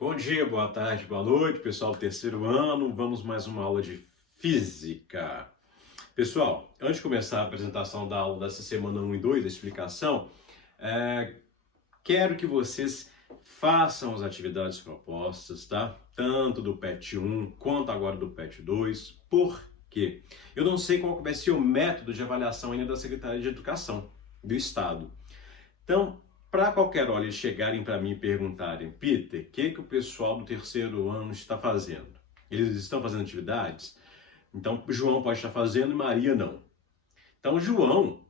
Bom dia, boa tarde, boa noite, pessoal do terceiro ano. Vamos mais uma aula de física. Pessoal, antes de começar a apresentação da aula dessa semana 1 e 2, a explicação, quero que vocês façam as atividades propostas, tá? Tanto do PET 1 quanto agora do PET 2. Por quê? Eu não sei qual vai ser o método de avaliação ainda da Secretaria de Educação do Estado. Então, para qualquer hora eles chegarem para mim e perguntarem: Peter, o que o pessoal do terceiro ano está fazendo? Eles estão fazendo atividades? Então, João pode estar fazendo e Maria não. Então, João,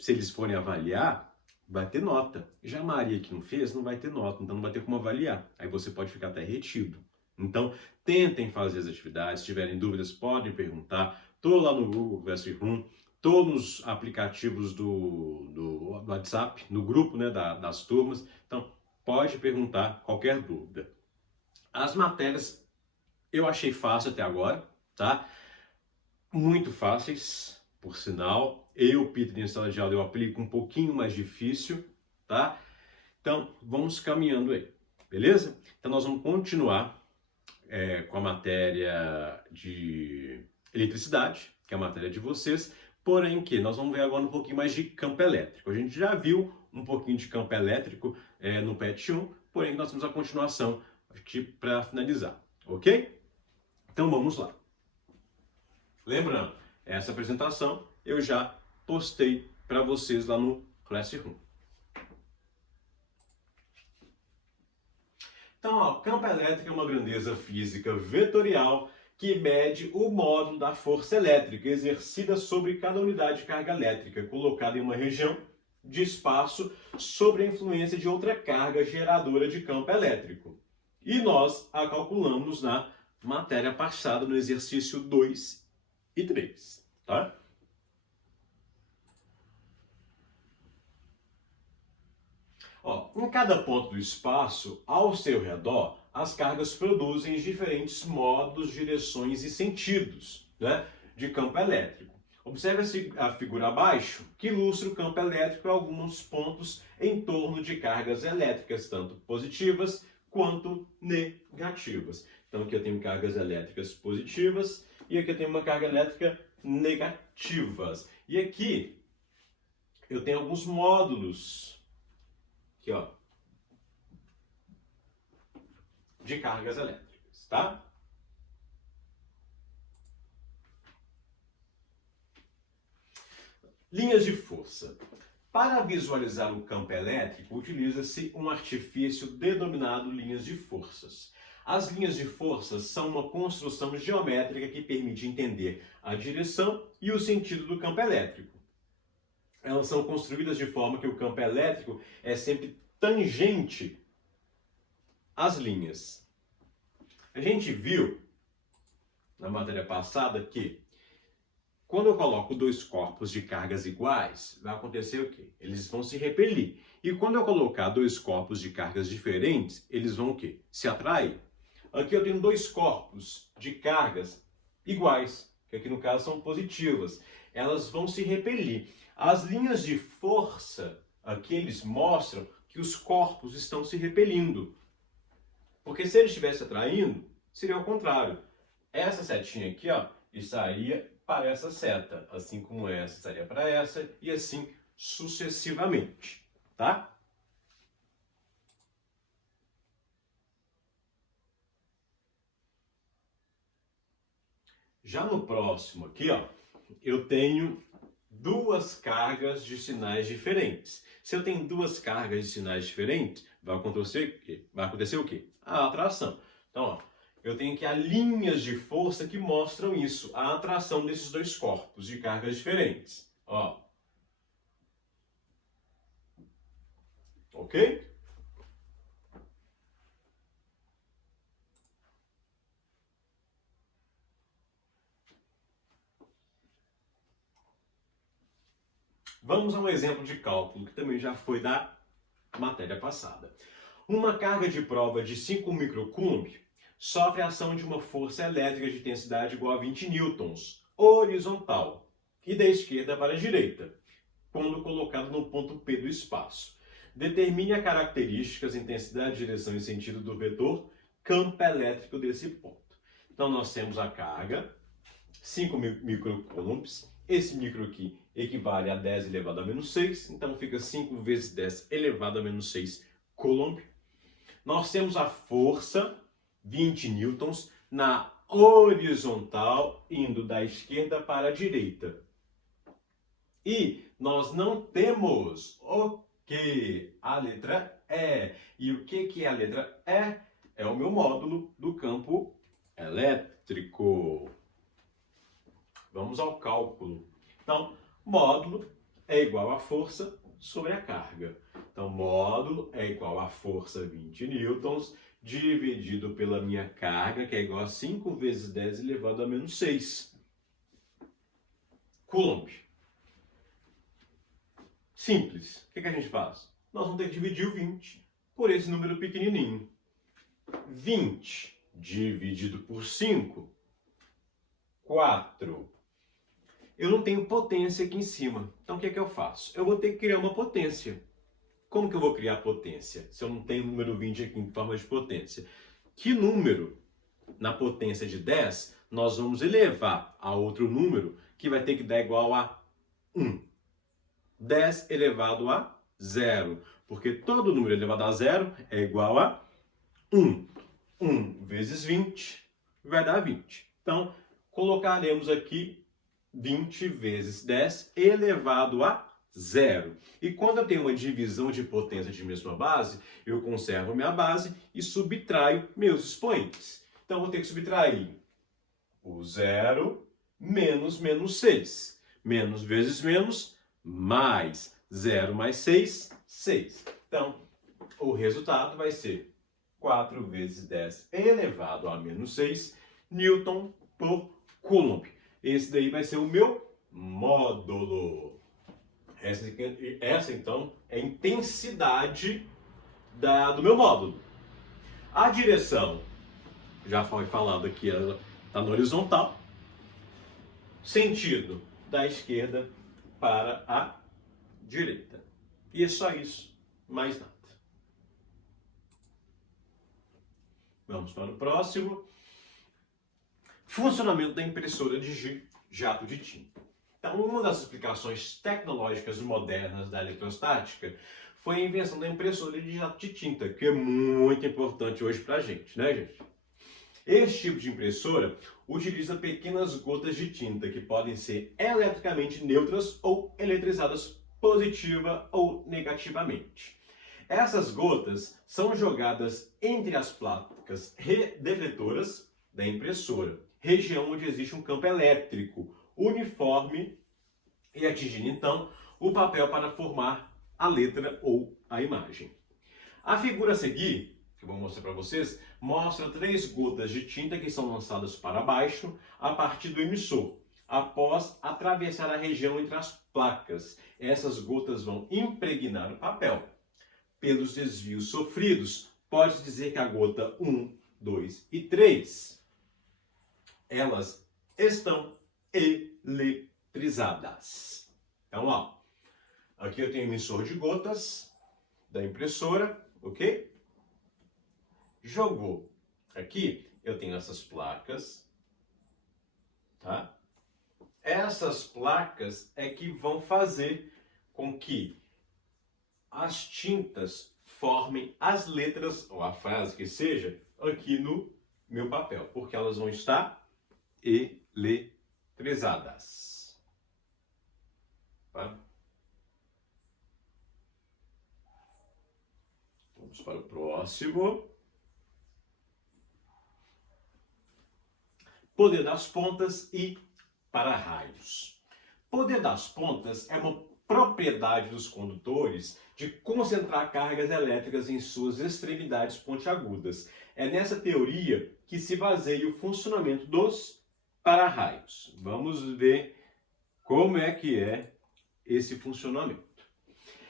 se eles forem avaliar, vai ter nota. Já Maria, que não fez, não vai ter nota, então não vai ter como avaliar. Aí você pode ficar até retido. Então, tentem fazer as atividades. Se tiverem dúvidas, podem perguntar. Estou lá no Google Classroom. Estou nos aplicativos do WhatsApp, no grupo, né, das turmas. Então, pode perguntar qualquer dúvida. As matérias eu achei fácil até agora, tá? Muito fáceis, por sinal. Peter, em sala de aula, eu aplico um pouquinho mais difícil, tá? Então, vamos caminhando aí, beleza? Então, nós vamos continuar com a matéria de eletricidade, que é a matéria de vocês. Porém, que nós vamos ver agora um pouquinho mais de campo elétrico. A gente já viu um pouquinho de campo elétrico no PET 1, porém nós temos a continuação aqui para finalizar, ok? Então vamos lá. Lembrando, essa apresentação eu já postei para vocês lá no Classroom. Então, ó, campo elétrico é uma grandeza física vetorial que mede o módulo da força elétrica exercida sobre cada unidade de carga elétrica, colocada em uma região de espaço sob a influência de outra carga geradora de campo elétrico. E nós a calculamos na matéria passada, no exercício 2 e 3, tá? Ó, em cada ponto do espaço, ao seu redor, as cargas produzem diferentes modos, direções e sentidos, né, de campo elétrico. Observe a figura abaixo, que ilustra o campo elétrico em alguns pontos em torno de cargas elétricas, tanto positivas quanto negativas. Então aqui eu tenho cargas elétricas positivas e aqui eu tenho uma carga elétrica negativas. E aqui eu tenho alguns módulos aqui, ó, de cargas elétricas, tá? Linhas de força. Para visualizar o campo elétrico, utiliza-se um artifício denominado linhas de forças. As linhas de forças são uma construção geométrica que permite entender a direção e o sentido do campo elétrico. Elas são construídas de forma que o campo elétrico é sempre tangente às linhas. A gente viu na matéria passada que quando eu coloco dois corpos de cargas iguais, vai acontecer o quê? Eles vão se repelir. E quando eu colocar dois corpos de cargas diferentes, eles vão o quê? Se atrair. Aqui eu tenho dois corpos de cargas iguais, que aqui no caso são positivas. Elas vão se repelir. As linhas de força, aqui eles mostram que os corpos estão se repelindo. Porque se eles estivessem atraindo, seria o contrário. Essa setinha aqui, ó, estaria para essa seta, assim como essa estaria para essa, e assim sucessivamente, tá? Já no próximo aqui, ó, eu tenho duas cargas de sinais diferentes. Se eu tenho duas cargas de sinais diferentes, vai acontecer o quê? A atração. Então, ó, eu tenho aqui as linhas de força que mostram isso, a atração desses dois corpos de cargas diferentes. Ó. Ok? Vamos a um exemplo de cálculo que também já foi da matéria passada. Uma carga de prova de 5 microcoulomb sofre a ação de uma força elétrica de intensidade igual a 20 newtons, horizontal, e da esquerda para a direita, quando colocado no ponto P do espaço. Determine as características, intensidade, direção e sentido do vetor campo elétrico desse ponto. Então, nós temos a carga, 5 microcoulombs. Esse micro aqui equivale a 10 elevado a menos 6. Então, fica 5 vezes 10 elevado a menos 6 coulomb. Nós temos a força, 20 newtons, na horizontal, indo da esquerda para a direita. E nós não temos o que? A letra E. E o que é a letra E? É o meu módulo do campo elétrico. Vamos ao cálculo. Então, módulo é igual a força sobre a carga. Então, módulo é igual a força 20 newtons dividido pela minha carga, que é igual a 5 vezes 10 elevado a menos 6 coulomb. Simples. O que a gente faz? Nós vamos ter que dividir o 20 por esse número pequenininho. 20 dividido por 5, 4. Eu não tenho potência aqui em cima. Então, o que é que eu faço? Eu vou ter que criar uma potência. Como que eu vou criar potência se eu não tenho o número 20 aqui em forma de potência? Que número, na potência de 10, nós vamos elevar a outro número que vai ter que dar igual a 1. 10 elevado a 0. Porque todo número elevado a 0 é igual a 1. 1 vezes 20 vai dar 20. Então, colocaremos aqui 20 vezes 10 elevado a 0. E quando eu tenho uma divisão de potência de mesma base, eu conservo minha base e subtraio meus expoentes. Então, eu vou ter que subtrair o 0 menos 6. Menos vezes menos, mais 0 mais 6, 6. Então, o resultado vai ser 4 vezes 10 elevado a menos 6 newton por coulomb. Esse daí vai ser o meu módulo. Essa então, é a intensidade do meu módulo. A direção, já foi falado aqui, ela está na horizontal. Sentido da esquerda para a direita. E é só isso, mais nada. Vamos para o próximo. Funcionamento da impressora de jato de tinta. Então, uma das explicações tecnológicas modernas da eletrostática foi a invenção da impressora de jato de tinta, que é muito importante hoje para a gente, né, gente? Esse tipo de impressora utiliza pequenas gotas de tinta que podem ser eletricamente neutras ou eletrizadas positiva ou negativamente. Essas gotas são jogadas entre as placas defletoras da impressora, região onde existe um campo elétrico uniforme e atingindo então o papel para formar a letra ou a imagem. A figura a seguir, que eu vou mostrar para vocês, mostra 3 gotas de tinta que são lançadas para baixo a partir do emissor, após atravessar a região entre as placas. Essas gotas vão impregnar o papel. Pelos desvios sofridos, pode-se dizer que a gota 1, 2 e 3, elas estão eletrizadas. Então, ó, aqui eu tenho emissor de gotas da impressora, ok? Jogou. Aqui eu tenho essas placas, tá? Essas placas é que vão fazer com que as tintas formem as letras, ou a frase que seja, aqui no meu papel, porque elas vão estar eletrizadas. Tá? Vamos para o próximo. Poder das pontas e para-raios. Poder das pontas é uma propriedade dos condutores de concentrar cargas elétricas em suas extremidades pontiagudas. É nessa teoria que se baseia o funcionamento dos para-raios. Vamos ver como é que é esse funcionamento.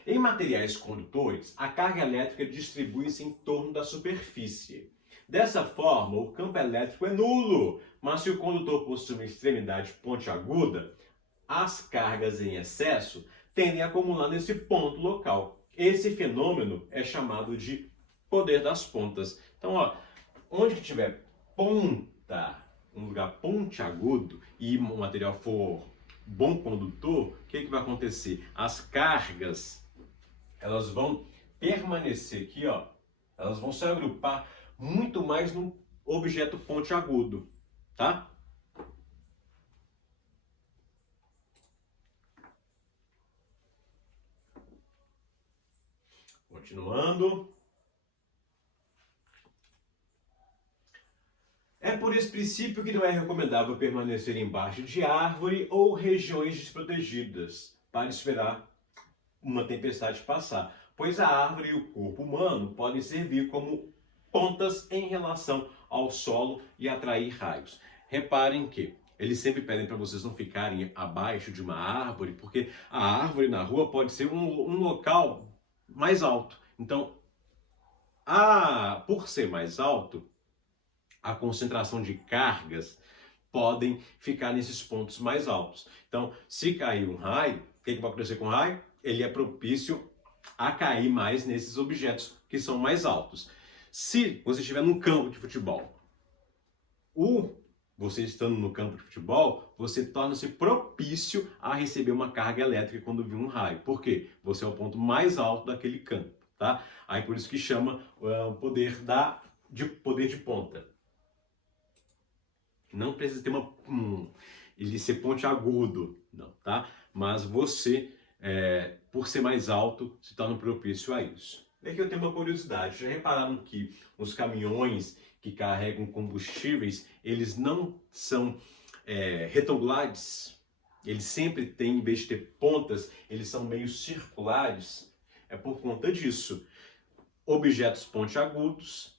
Em materiais condutores, a carga elétrica distribui-se em torno da superfície. Dessa forma, o campo elétrico é nulo, mas se o condutor possui uma extremidade pontiaguda, as cargas em excesso tendem a acumular nesse ponto local. Esse fenômeno é chamado de poder das pontas. Então, ó, Onde que tiver ponta, um lugar pontiagudo e o material for bom condutor, o que vai acontecer? As cargas, elas vão permanecer aqui, ó, elas vão se agrupar muito mais no objeto pontiagudo, tá? Continuando. É por esse princípio que não é recomendável permanecer embaixo de árvore ou regiões desprotegidas para esperar uma tempestade passar, pois a árvore e o corpo humano podem servir como pontas em relação ao solo e atrair raios. Reparem que eles sempre pedem para vocês não ficarem abaixo de uma árvore, porque a árvore na rua pode ser um local mais alto. Então, por ser mais alto, a concentração de cargas podem ficar nesses pontos mais altos. Então, se cair um raio, o que vai acontecer com o raio? Ele é propício a cair mais nesses objetos que são mais altos. Se você estiver num campo de futebol, você estando no campo de futebol, você torna-se propício a receber uma carga elétrica quando vir um raio. Por quê? Você é o ponto mais alto daquele campo, tá? Aí por isso que chama o poder de ponta. Não precisa ter ele ser pontiagudo, não, tá? Mas você, por ser mais alto, se torna propício a isso. E aqui eu tenho uma curiosidade. Já repararam que os caminhões que carregam combustíveis, eles não são retangulares? Eles sempre têm, em vez de ter pontas, eles são meio circulares. É por conta disso. Objetos pontiagudos,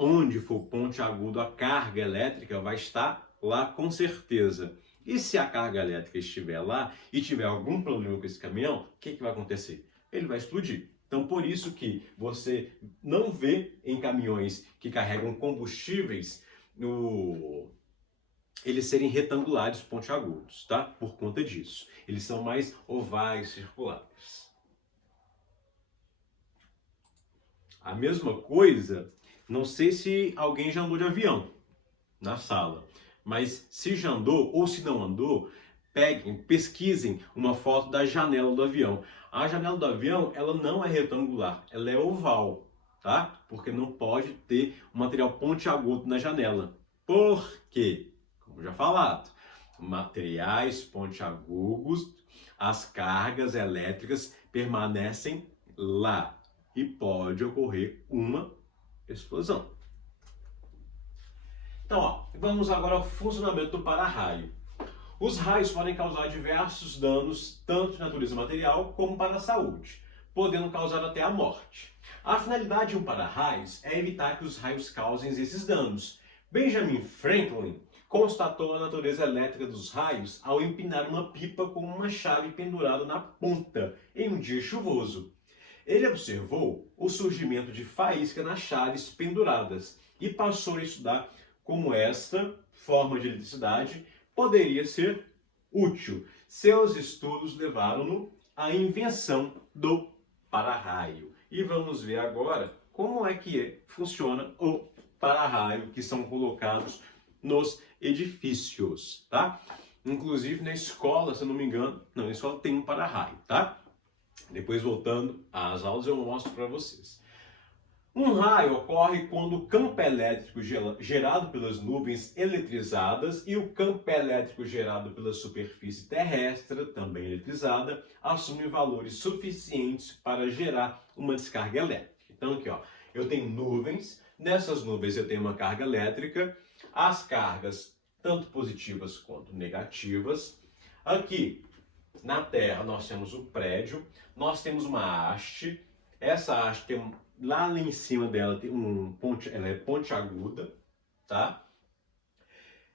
onde for pontiagudo, a carga elétrica vai estar lá com certeza. E se a carga elétrica estiver lá e tiver algum problema com esse caminhão, o que vai acontecer? Ele vai explodir. Então, por isso que você não vê em caminhões que carregam combustíveis eles serem retangulares, pontiagudos, tá? Por conta disso. Eles são mais ovais, circulares. A mesma coisa, não sei se alguém já andou de avião na sala, mas se já andou ou se não andou, pesquisem uma foto da janela do avião. A janela do avião, ela não é retangular, ela é oval, tá? Porque não pode ter um material pontiagudo na janela. Por quê? Como já falado, materiais pontiagudos, as cargas elétricas permanecem lá e pode ocorrer uma explosão. Então, ó, vamos agora ao funcionamento do para-raio. Os raios podem causar diversos danos, tanto de natureza material como para a saúde, podendo causar até a morte. A finalidade de um para-raios é evitar que os raios causem esses danos. Benjamin Franklin constatou a natureza elétrica dos raios ao empinar uma pipa com uma chave pendurada na ponta em um dia chuvoso. Ele observou o surgimento de faísca nas chaves penduradas e passou a estudar como esta forma de eletricidade poderia ser útil. Seus estudos levaram-no à invenção do para-raio. E vamos ver agora como é que funciona o para-raio que são colocados nos edifícios, tá? Inclusive na escola, se eu não me engano, na escola tem um para-raio, tá? Depois, voltando às aulas, eu mostro para vocês. Um raio ocorre quando o campo elétrico gerado pelas nuvens eletrizadas e o campo elétrico gerado pela superfície terrestre, também eletrizada, assumem valores suficientes para gerar uma descarga elétrica. Então, aqui, ó, eu tenho nuvens, nessas nuvens eu tenho uma carga elétrica, as cargas, tanto positivas quanto negativas. Aqui, na Terra, nós temos o prédio, nós temos uma haste, essa haste tem lá em cima dela tem ela é pontiaguda, tá?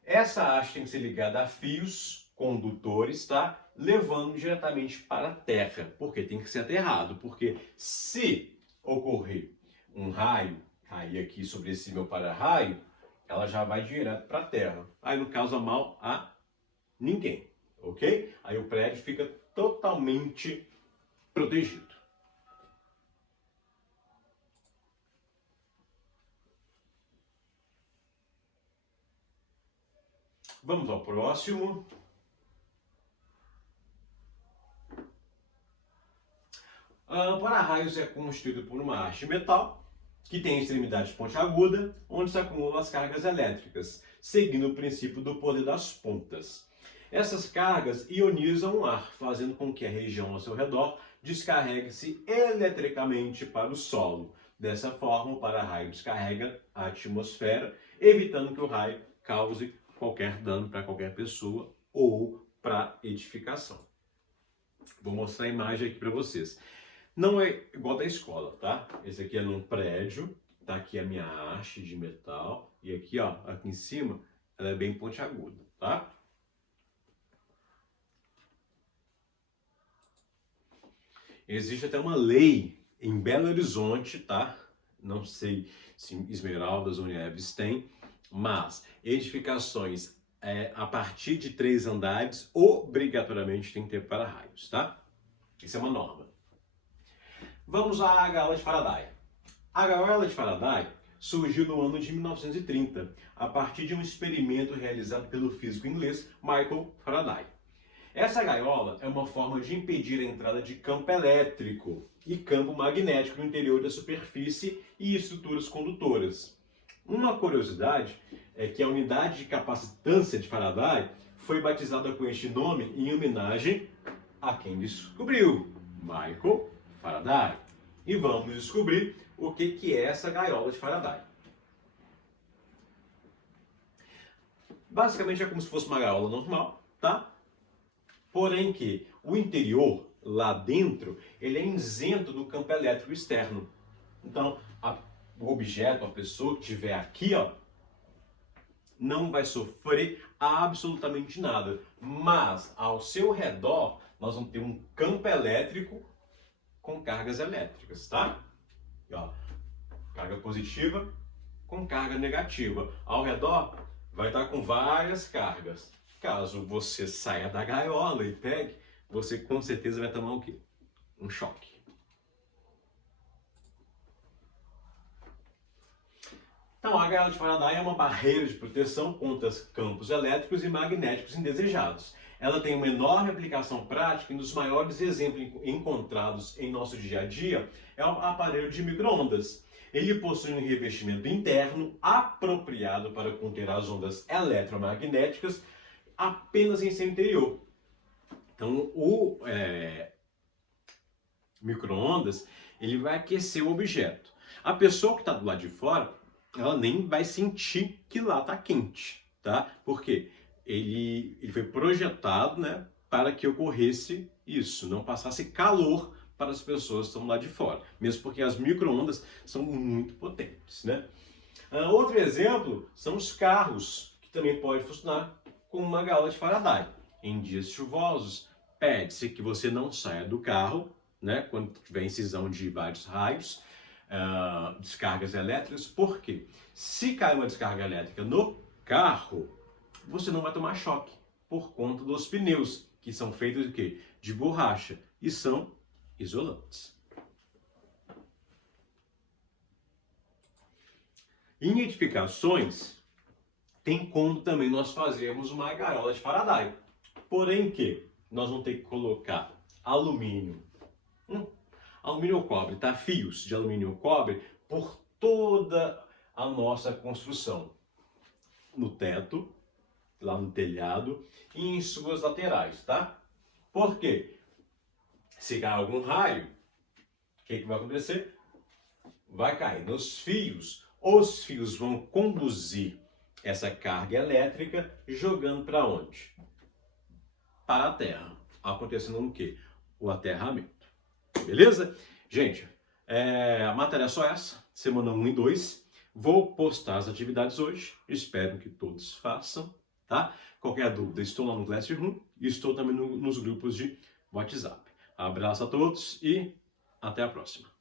Essa haste tem que ser ligada a fios condutores, tá? Levando diretamente para a Terra, porque tem que ser aterrado, porque se ocorrer um raio cair aqui sobre esse meu para-raio, ela já vai direto para a Terra. Aí não causa mal a ninguém, ok? Aí o prédio fica totalmente protegido. Vamos ao próximo. Para-raios é constituído por uma haste de metal que tem extremidade pontiaguda, onde se acumulam as cargas elétricas, seguindo o princípio do poder das pontas. Essas cargas ionizam o ar, fazendo com que a região ao seu redor descarregue-se eletricamente para o solo. Dessa forma, o para-raio descarrega a atmosfera, evitando que o raio cause qualquer dano para qualquer pessoa ou para edificação. Vou mostrar a imagem aqui para vocês. Não é igual da escola, tá? Esse aqui é num prédio, tá aqui a minha haste de metal e aqui, ó, aqui em cima, ela é bem pontiaguda, tá? Existe até uma lei em Belo Horizonte, tá? Não sei se Esmeraldas ou Neves tem, mas edificações a partir de 3 andares obrigatoriamente tem que ter para-raios, tá? Isso é uma norma. Vamos à gaiola de Faraday. A gaiola de Faraday surgiu no ano de 1930, a partir de um experimento realizado pelo físico inglês Michael Faraday. Essa gaiola é uma forma de impedir a entrada de campo elétrico e campo magnético no interior da superfície e estruturas condutoras. Uma curiosidade é que a unidade de capacitância de Faraday foi batizada com este nome em homenagem a quem descobriu, Michael Faraday. E vamos descobrir o que é essa gaiola de Faraday. Basicamente é como se fosse uma gaiola normal, tá? Porém que o interior, lá dentro, ele é isento do campo elétrico externo. Então, o objeto, a pessoa que estiver aqui, ó, não vai sofrer absolutamente nada. Mas, ao seu redor, nós vamos ter um campo elétrico com cargas elétricas, tá? E, ó, carga positiva com carga negativa. Ao redor, vai estar com várias cargas. Caso você saia da gaiola e pegue, você com certeza vai tomar o quê? Um choque. Então, a gaiola de Faraday é uma barreira de proteção contra campos elétricos e magnéticos indesejados. Ela tem uma enorme aplicação prática e um dos maiores exemplos encontrados em nosso dia a dia é o aparelho de micro-ondas. Ele possui um revestimento interno apropriado para conter as ondas eletromagnéticas apenas em seu interior. Então, o micro-ondas ele vai aquecer o objeto. A pessoa que está do lado de fora, ela nem vai sentir que lá está quente, tá? Porque ele foi projetado, né, para que ocorresse isso, não passasse calor para as pessoas que estão lá de fora, mesmo porque as micro-ondas são muito potentes, né? Outro exemplo são os carros, que também pode funcionar com uma gaiola de Faraday. Em dias chuvosos, pede-se que você não saia do carro, né, quando tiver incisão de vários raios, descargas elétricas, porque se cair uma descarga elétrica no carro, você não vai tomar choque por conta dos pneus, que são feitos de quê? De borracha e são isolantes. Em edificações, tem como também nós fazermos uma gaiola de Faraday. Porém que nós vamos ter que colocar alumínio, alumínio ou cobre, tá? Fios de alumínio ou cobre por toda a nossa construção. No teto, lá no telhado e em suas laterais, tá? Por quê? Se cair algum raio, o que vai acontecer? Vai cair nos fios. Os fios vão conduzir essa carga elétrica jogando para onde? Para a terra. Acontecendo o quê? O aterramento. Beleza? Gente, a matéria é só essa. Semana 1 e 2. Vou postar as atividades hoje. Espero que todos façam, tá? Qualquer dúvida, estou lá no Classroom e estou também nos grupos de WhatsApp. Abraço a todos e até a próxima.